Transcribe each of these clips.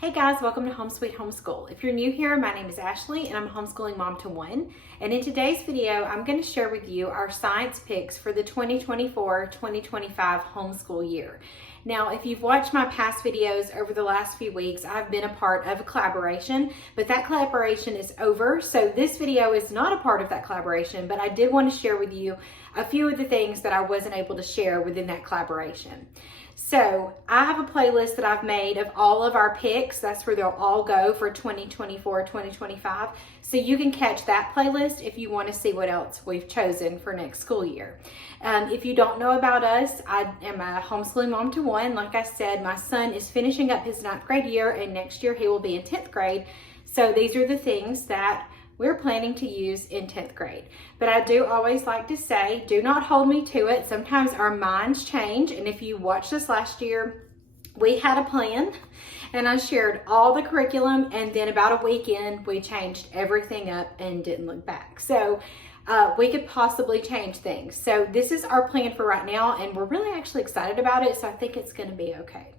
Hey guys, welcome to Home Sweet Homeschool. If you're new here, my name is Ashley and I'm a homeschooling mom to one. And in today's video, I'm going to share with you our science picks for the 2024-2025 homeschool year. Now, if you've watched my past videos over the last few weeks, I've been a part of a collaboration, but that collaboration is over. So this video is not a part of that collaboration, but I did want to share with you a few of the things that I wasn't able to share within that collaboration. So I have a playlist that I've made of all of our picks. That's where they'll all go for 2024-2025. So you can catch that playlist if you want to see what else we've chosen for next school year. If you don't know about us, I am a homeschooling mom to one. Like I said, my son is finishing up his 9th grade year and next year he will be in 10th grade. So these are the things that we're planning to use in 10th grade. But I do always like to say, do not hold me to it. Sometimes our minds change. And if you watched us last year, we had a plan and I shared all the curriculum. And then about a week in, we changed everything up and didn't look back. So we could possibly change things. So this is our plan for right now. And we're really actually excited about it. So I think it's going to be okay.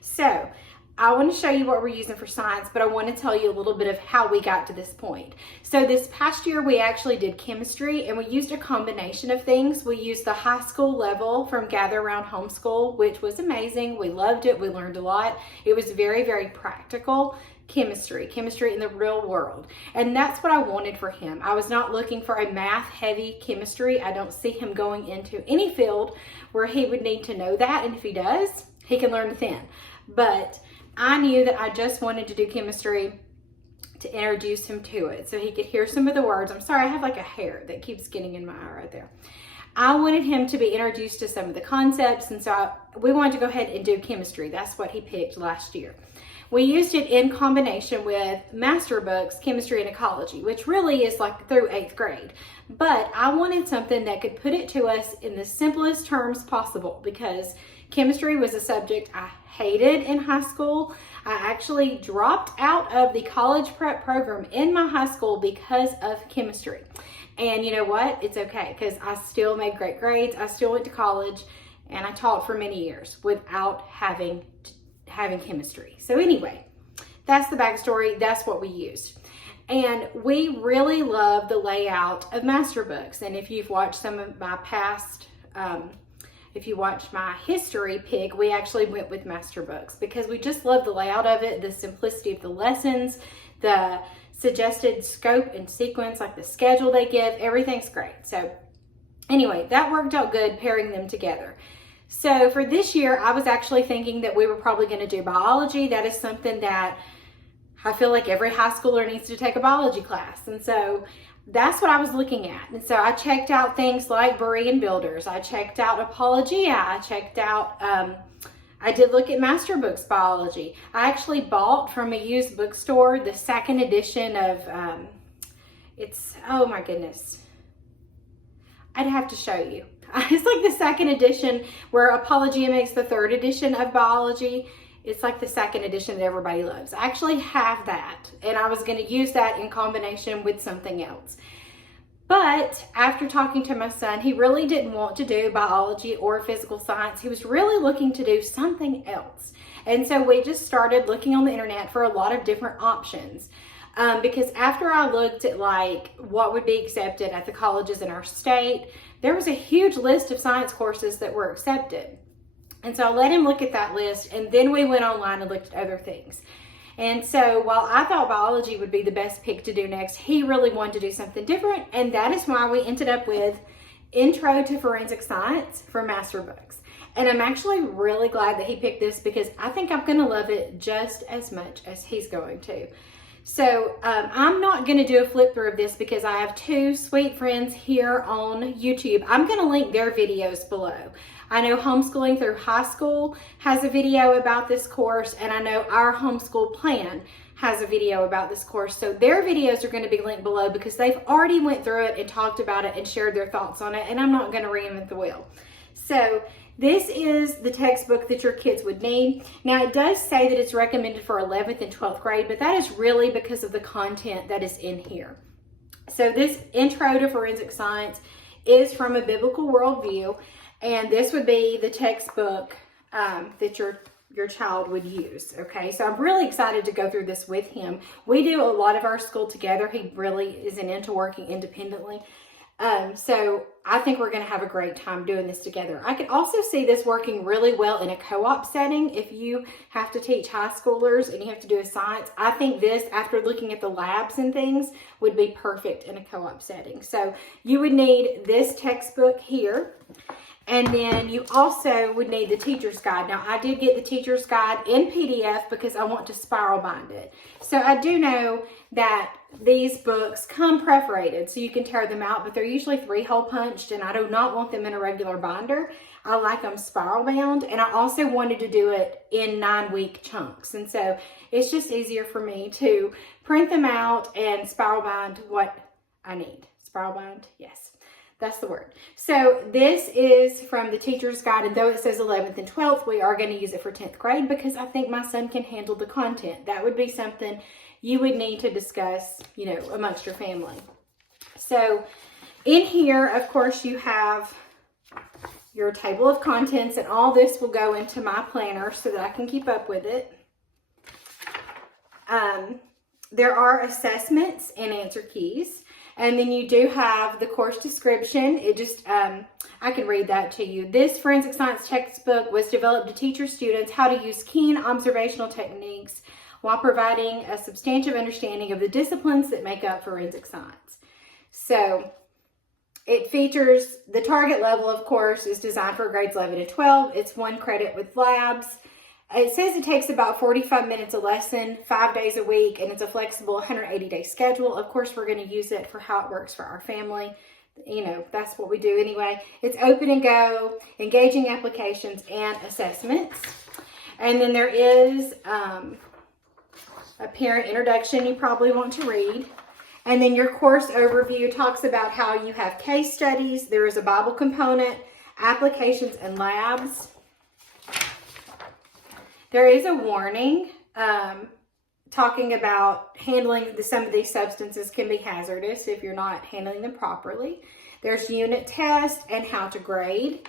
So I want to show you what we're using for science, but I want to tell you a little bit of how we got to this point. So this past year, we actually did chemistry and we used a combination of things. We used the high school level from Gather Around Homeschool, which was amazing. We loved it. We learned a lot. It was very, very practical chemistry in the real world. And that's what I wanted for him. I was not looking for a math heavy chemistry. I don't see him going into any field where he would need to know that. And if he does, he can learn it then. But I knew that I just wanted to do chemistry to introduce him to it so he could hear some of the words. I'm sorry, I have like a hair that keeps getting in my eye right there. I wanted him to be introduced to some of the concepts, and so we wanted to go ahead and do chemistry. That's what he picked last year. We used it in combination with Masterbooks, Chemistry and Ecology, which really is like through 8th grade. But I wanted something that could put it to us in the simplest terms possible because chemistry was a subject I hated in high school. I actually dropped out of the college prep program in my high school because of chemistry. And you know what? It's okay because I still made great grades. I still went to college and I taught for many years without having chemistry. So anyway, that's the backstory. That's what we used. And we really love the layout of Masterbooks. And if you've watched some of my past if you watch my history pick, we actually went with Masterbooks because we just love the layout of it, the simplicity of the lessons, the suggested scope and sequence, like the schedule they give, everything's great. So anyway, that worked out good pairing them together. So for this year, I was actually thinking that we were probably going to do biology. That is something that I feel like every high schooler needs to take a biology class. And so that's what I was looking at. And so I checked out things like Berean Builders. I checked out Apologia. I checked out, I did look at Masterbooks Biology. I actually bought from a used bookstore the 2nd edition of, oh my goodness. I'd have to show you. It's like the 2nd edition where Apologia makes the 3rd edition of biology. It's like the 2nd edition that everybody loves. I actually have that, and I was going to use that in combination with something else. But after talking to my son, he really didn't want to do biology or physical science. He was really looking to do something else. And so we just started looking on the internet for a lot of different options. Because after I looked at like what would be accepted at the colleges in our state, there was a huge list of science courses that were accepted. And so I let him look at that list, and then we went online and looked at other things. And so while I thought biology would be the best pick to do next, he really wanted to do something different. And that is why we ended up with Intro to Forensic Science for Masterbooks. And I'm actually really glad that he picked this because I think I'm going to love it just as much as he's going to. So I'm not going to do a flip through of this because I have 2 sweet friends here on YouTube. I'm going to link their videos below. I know Homeschooling Through High School has a video about this course, and I know Our Homeschool Plan has a video about this course. So their videos are going to be linked below because they've already went through it and talked about it and shared their thoughts on it, and I'm not going to reinvent the wheel. So this is the textbook that your kids would need. Now it does say that it's recommended for 11th and 12th grade, but that is really because of the content that is in here. So this Intro to Forensic Science is from a biblical worldview, and this would be the textbook that your your child would use. Okay, so I'm really excited to go through this with him. We do a lot of our school together. He really isn't into working independently. So I think we're going to have a great time doing this together. I can also see this working really well in a co-op setting. If you have to teach high schoolers and you have to do a science, I think this, after looking at the labs and things, would be perfect in a co-op setting. So you would need this textbook here. And then you also would need the teacher's guide. Now, I did get the teacher's guide in PDF because I want to spiral bind it. So I do know that these books come perforated, so you can tear them out, but they're usually 3-hole punched, and I do not want them in a regular binder. I like them spiral bound, and I also wanted to do it in 9-week chunks. And so it's just easier for me to print them out and spiral bind what I need. Spiral bind, yes. That's the word. So this is from the teacher's guide, and though it says 11th and 12th, we are going to use it for 10th grade because I think my son can handle the content. That would be something you would need to discuss, you know, amongst your family. So in here, of course, you have your table of contents, and all this will go into my planner so that I can keep up with it. There are assessments and answer keys. And then you do have the course description. It just, I can read that to you. This forensic science textbook was developed to teach your students how to use keen observational techniques while providing a substantive understanding of the disciplines that make up forensic science. So it features the target level, of course, is designed for grades 11 and 12. It's 1 credit with labs. It says it takes about 45 minutes a lesson, 5 days a week, and it's a flexible 180-day schedule. Of course, we're going to use it for how it works for our family. You know, that's what we do anyway. It's open and go, engaging applications, and assessments. And then there is a parent introduction you probably want to read. And then your course overview talks about how you have case studies. There is a Bible component, applications, and labs. There is a warning talking about handling some of these substances can be hazardous if you're not handling them properly. There's unit tests and how to grade.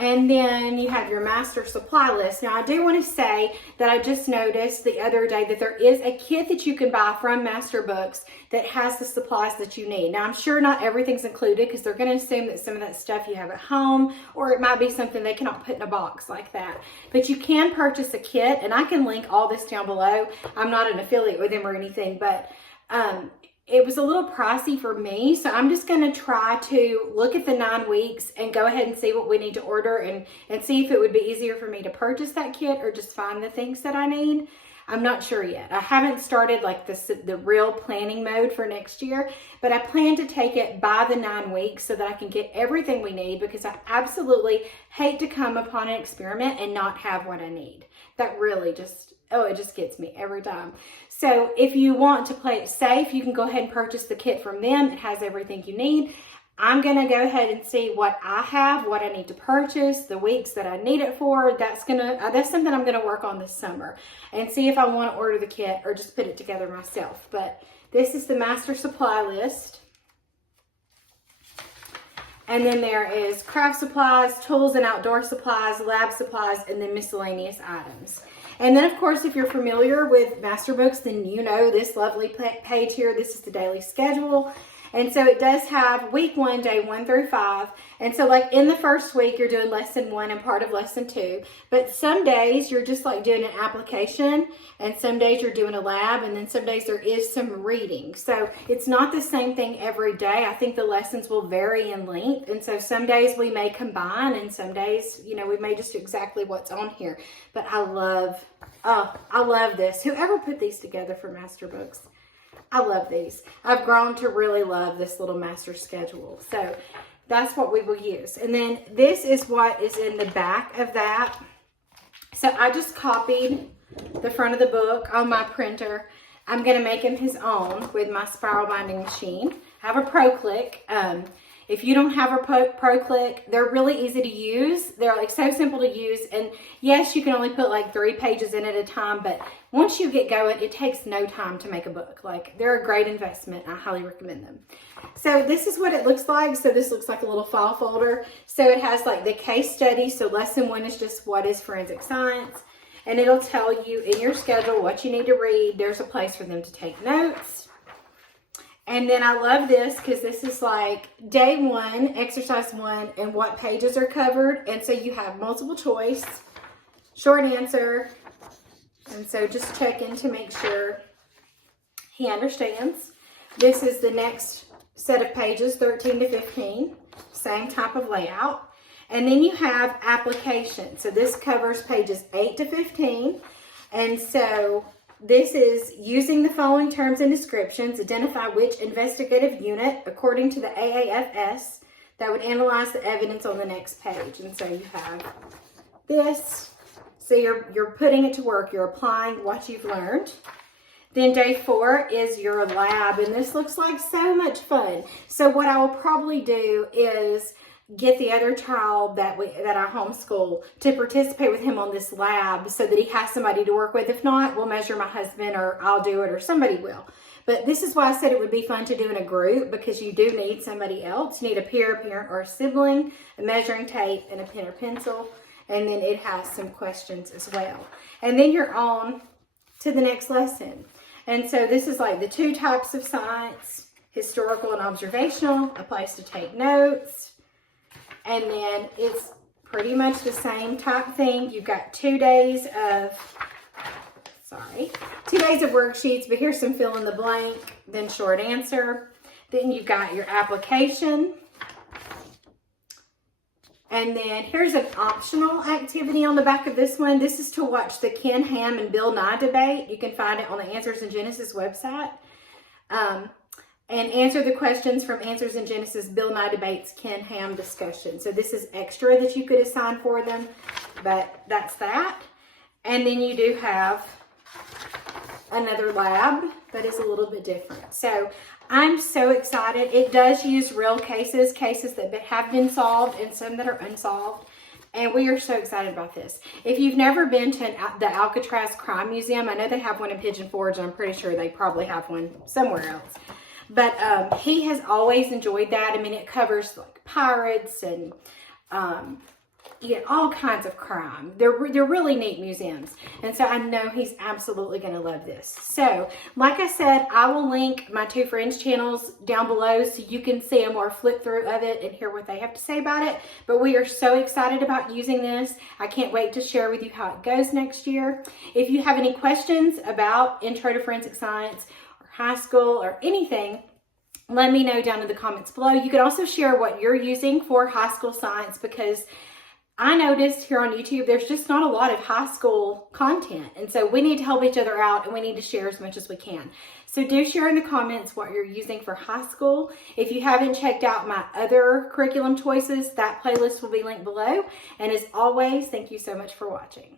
And then you have your master supply list. Now, I do want to say that I just noticed the other day that there is a kit that you can buy from Masterbooks that has the supplies that you need. Now, I'm sure not everything's included because they're going to assume that some of that stuff you have at home, or it might be something they cannot put in a box like that. But you can purchase a kit, and I can link all this down below. I'm not an affiliate with them or anything, but it was a little pricey for me, so I'm just going to try to look at the 9 weeks and go ahead and see what we need to order and see if it would be easier for me to purchase that kit or just find the things that I need. I'm not sure yet. I haven't started like the real planning mode for next year, but I plan to take it by the 9 weeks so that I can get everything we need, because I absolutely hate to come upon an experiment and not have what I need. That really just, oh, it just gets me every time. So if you want to play it safe, you can go ahead and purchase the kit from them. It has everything you need. I'm going to go ahead and see what I have, what I need to purchase, the weeks that I need it for. That's something I'm going to work on this summer and see if I want to order the kit or just put it together myself. But this is the master supply list. And then there is craft supplies, tools and outdoor supplies, lab supplies, and then miscellaneous items. And then, of course, if you're familiar with Masterbooks, then you know this lovely page here. This is the daily schedule. And so it does have week 1, day 1 through 5. And so like in the first week, you're doing lesson 1 and part of lesson 2. But some days you're just like doing an application, and some days you're doing a lab, and then some days there is some reading. So it's not the same thing every day. I think the lessons will vary in length. And so some days we may combine, and some days, you know, we may just do exactly what's on here. But I love this. Whoever put these together for Masterbooks, I love these. I've grown to really love this little master schedule. So that's what we will use. And then this is what is in the back of that. So I just copied the front of the book on my printer. I'm going to make him his own with my spiral binding machine. I have a Pro Click. If you don't have a Pro Click, they're really easy to use. They're like so simple to use. And yes, you can only put like 3 pages in at a time, but once you get going, it takes no time to make a book. Like, they're a great investment. I highly recommend them. So this is what it looks like. So this looks like a little file folder. So it has like the case study. So lesson 1 is just what is forensic science. and it'll tell you in your schedule what you need to read. There's a place for them to take notes. And then I love this because this is like day 1, exercise 1, and what pages are covered. And so you have multiple choice, short answer. And so just check in to make sure he understands. This is the next set of pages, 13 to 15, same type of layout. And then you have application. So this covers pages 8 to 15. And so this is using the following terms and descriptions, identify which investigative unit, according to the AAFS, that would analyze the evidence on the next page. And so you have this. So you're putting it to work. You're applying what you've learned. Then day 4 is your lab, and this looks like so much fun. So what I will probably do is get the other child that I homeschool to participate with him on this lab so that he has somebody to work with. If not, we'll measure my husband, or I'll do it, or somebody will. But this is why I said it would be fun to do in a group, because you do need somebody else. You need a peer, a parent, or a sibling, a measuring tape, and a pen or pencil. And then it has some questions as well. And then you're on to the next lesson. And so this is like the 2 types of science, historical and observational, a place to take notes. And then it's pretty much the same type thing. You've got 2 days of, 2 days of worksheets, but here's some fill in the blank, then short answer. Then you've got your application. And then here's an optional activity on the back of this one. This is to watch the Ken Ham and Bill Nye debate. You can find it on the Answers in Genesis website. And answer the questions from Answers in Genesis, Bill Nye debates, Ken Ham discussion. So this is extra that you could assign for them, but that's that. And then you do have another lab that is a little bit different. So I'm so excited. It does use real cases that have been solved and some that are unsolved. And we are so excited about this. If you've never been to the Alcatraz Crime Museum, I know they have one in Pigeon Forge, and I'm pretty sure they probably have one somewhere else. But he has always enjoyed that. I mean, it covers like pirates and all kinds of crime. They're really neat museums. And so I know he's absolutely going to love this. So, like I said, I will link my 2 friends' channels down below so you can see a more flip through of it and hear what they have to say about it. But we are so excited about using this. I can't wait to share with you how it goes next year. If you have any questions about Intro to Forensic Science, high school, or anything, let me know down in the comments below. You can also share what you're using for high school science, because I noticed here on YouTube there's just not a lot of high school content, and so we need to help each other out, and we need to share as much as we can. So do share in the comments what you're using for high school. If you haven't checked out my other curriculum choices, that playlist will be linked below. And as always, thank you so much for watching.